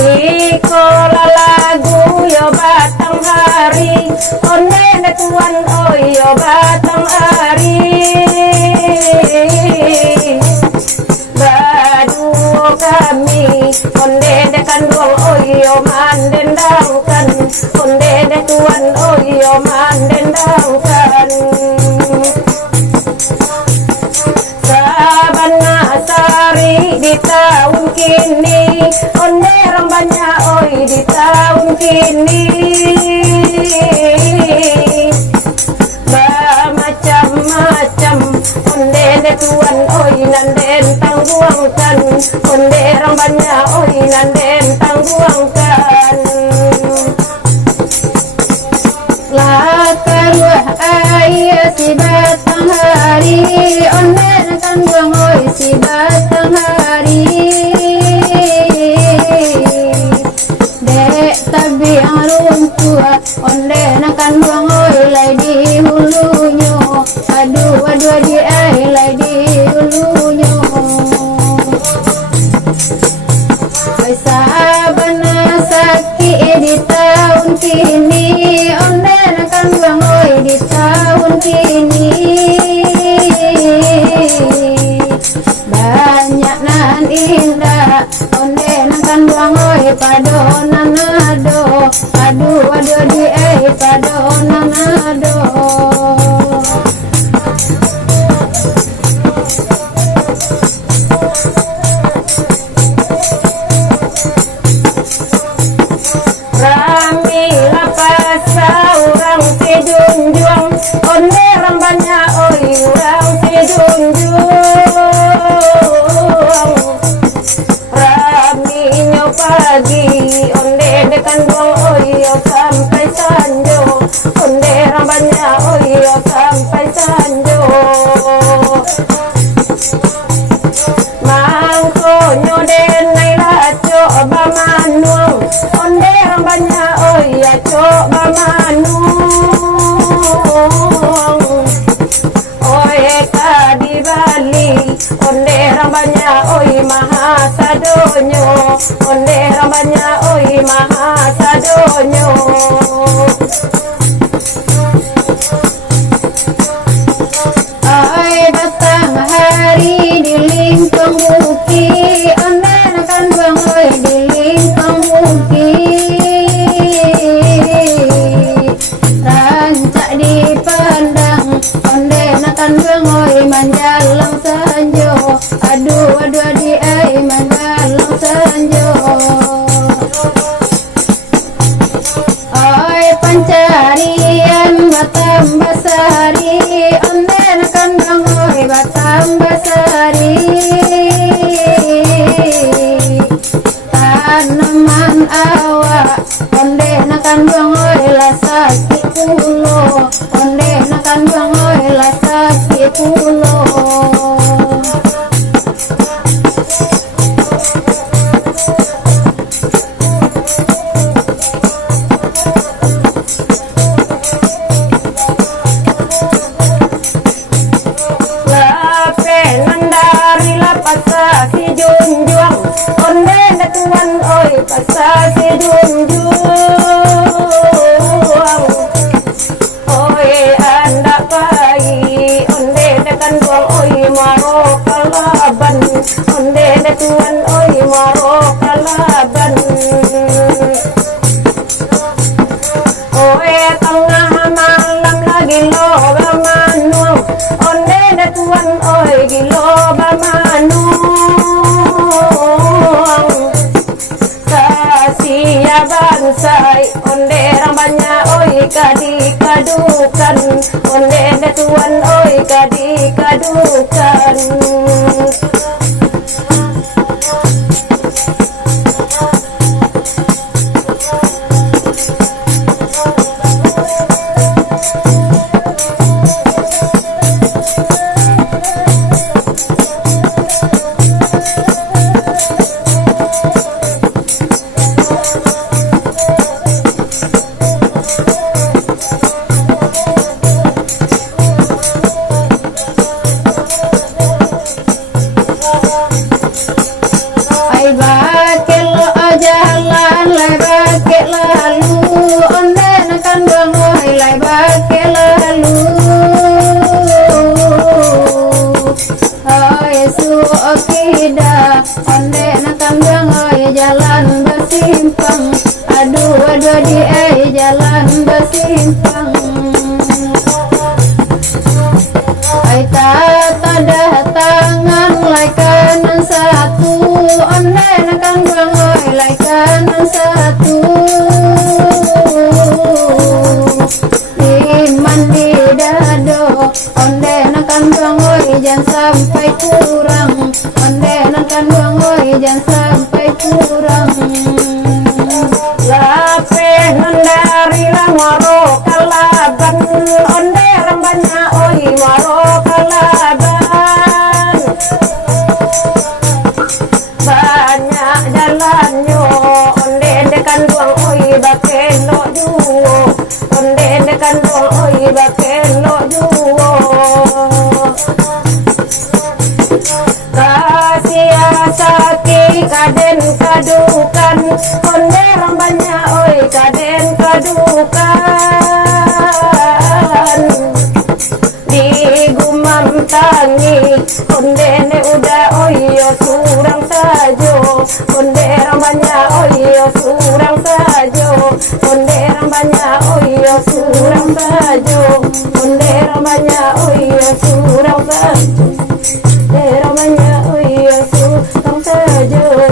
Sekolah lagu yo batang hari, onde ne tuan oi yo batang hari. Badu kami, onde ne kandung oi yo mandendangkan, onde ne tuan oi yo mandendangkan. Sabana sari di tahun kini, onde orang banyak oi di tahun kini. Macam-macam onde de tuan oi nanden tangguangkan, onde orang banyak oi nanden tangguangkan. Lakan wah ayah si batang hari, onde tangguang oi si batang hari. Dek tabi arun tua, onde nakan buang oi lai di hulunya. Aduh aduh di ai lai di hulunya. Sabana sakit di tahun kini, onde nakan buang oi di tahun kini. Banyak nan indah, onde nakan buang oi padonan ado. Aduh aduh di ai padonan ado. Rami lapas orang sejunjung, onde orang banyak oi orang sejunjung. Rami nyo pagi, onde dekan buang oi yo sampai sanjo, onde orang banyak oi yo sampai sanjo. Mangkonyo denai lah coba manuang, onde orang banyak oi ya coba manuang. Oi di Bali, onde orang banyak oi maha sadonyo, onde orang banyak oi maha sadonyo. Ai batang hari di lingkung muki, onde nakan buang oi di lingkung muki. Rancak dipandang, onde nakan buang oi manjalang sanjo. Aduh aduh di ai manjalang sanjo. Oi pancarian batam basari, onde nakan buang oi batam basari. Tanaman awak, onde nakan buang oi lasaki pulo, onde nakan buang oi lasaki pulo. Si junjung, onde na tuan oi pasa si junjung. Oi anda pai, onde dekan buang oi maro kalaban, onde na tuan oi maro kalaban. Oi tengah malam lagi loba manuang, onde na tuan oi di loba manuang. Kasia bansai, onde orang banyak oi kadi kadukan, onde na tuan oi kadi kadukan. kandang oi jalan bersimpang, aduh aduh di jalan bersimpang. Ai tata tangan lai kanan satu, onde na kandang oi lai kanan satu. Iman di dado, onde na kandang oi jangan sampai kurang, onde na kandang oi jangan sampai kurang. Lape nandari lang waro kalaban, onde rambanya oi waro kalaban. Banyak jalannya, onde dekan duang oi bakelo juo, onde dekan duang oi bakelo juo. Kasia saki kaden kadukan, onde rambanya oi kaden kadukan. Di gumam tangi, onde ne udah oyo surang sajo, onde rambanya oyo surang sajo, onde rambanya oyo surang sajo, onde rambanya oyo surang sajo. Ramanya oi surang sajo.